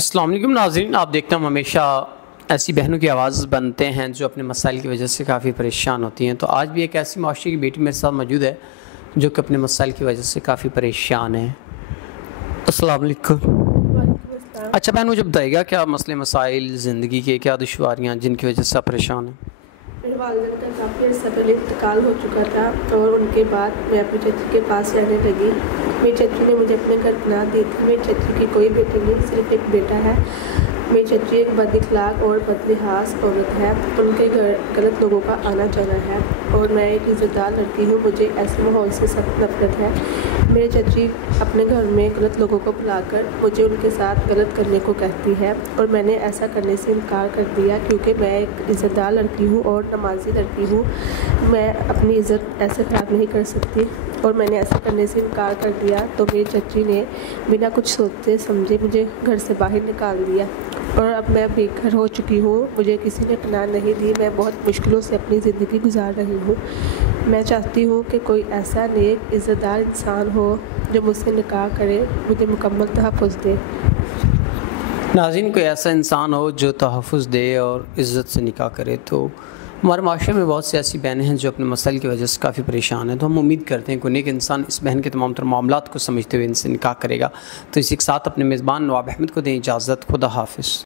السلام علیکم ناظرین، آپ دیکھتے ہیں ہم ہمیشہ ایسی بہنوں کی آواز بنتے ہیں جو اپنے مسائل کی وجہ سے کافی پریشان ہوتی ہیں۔ تو آج بھی ایک ایسی معاشرے کی بیٹی میرے ساتھ موجود ہے جو کہ اپنے مسائل کی وجہ سے کافی پریشان ہے۔ السلام علیکم۔ اچھا بہن، مجھے بتائیے گا کیا مسئلے مسائل زندگی کے، کیا دشواریاں جن کی وجہ سے آپ پریشان ہیں؟ میرے والدین کا کافی عرصہ پہلے انتقال ہو چکا تھا اور ان کے بعد میں اپنی چچی کے پاس رہنے لگی۔ میری چچی نے مجھے اپنے گھر پناہ دی تھی۔ میری چچی کی کوئی بیٹی نہیں، صرف ایک بیٹا ہے۔ میری چچی ایک بد اخلاق اور بد لحاظ عورت ہے۔ ان کے گھر غلط لوگوں کا آنا جانا ہے اور میں ایک عزت دار لڑکی ہوں۔ مجھے ایسے ماحول سے سخت نفرت ہے۔ میری چچی اپنے گھر میں غلط لوگوں کو بلا کر مجھے ان کے ساتھ غلط کرنے کو کہتی ہے اور میں نے ایسا کرنے سے انکار کر دیا کیونکہ میں ایک عزت دار لڑکی ہوں اور نمازی لڑکی ہوں۔ میں اپنی عزت ایسے خراب نہیں کر سکتی اور میں نے ایسا کرنے سے انکار کر دیا تو میری چچی نے بنا کچھ سوچے سمجھے مجھے گھر سے باہر نکال دیا اور اب میں بے گھر ہو چکی ہوں۔ مجھے کسی نے پناہ نہیں دی۔ میں بہت مشکلوں سے اپنی زندگی گزار رہی ہوں۔ میں چاہتی ہوں کہ کوئی ایسا نیک عزت دار انسان ہو جو مجھ سے نکاح کرے، مجھے مکمل تحفظ دے۔ ناظرین، کوئی ایسا انسان ہو جو تحفظ دے اور عزت سے نکاح کرے۔ تو ہمارے معاشرے میں بہت سی ایسی بہنیں ہیں جو اپنے مسائل کی وجہ سے کافی پریشان ہیں، تو ہم امید کرتے ہیں کہ نیک انسان اس بہن کے تمام تر معاملات کو سمجھتے ہوئے ان سے نکاح کرے گا۔ تو اسی کے ساتھ اپنے میزبان نواب احمد کو دیں اجازت۔ خدا حافظ۔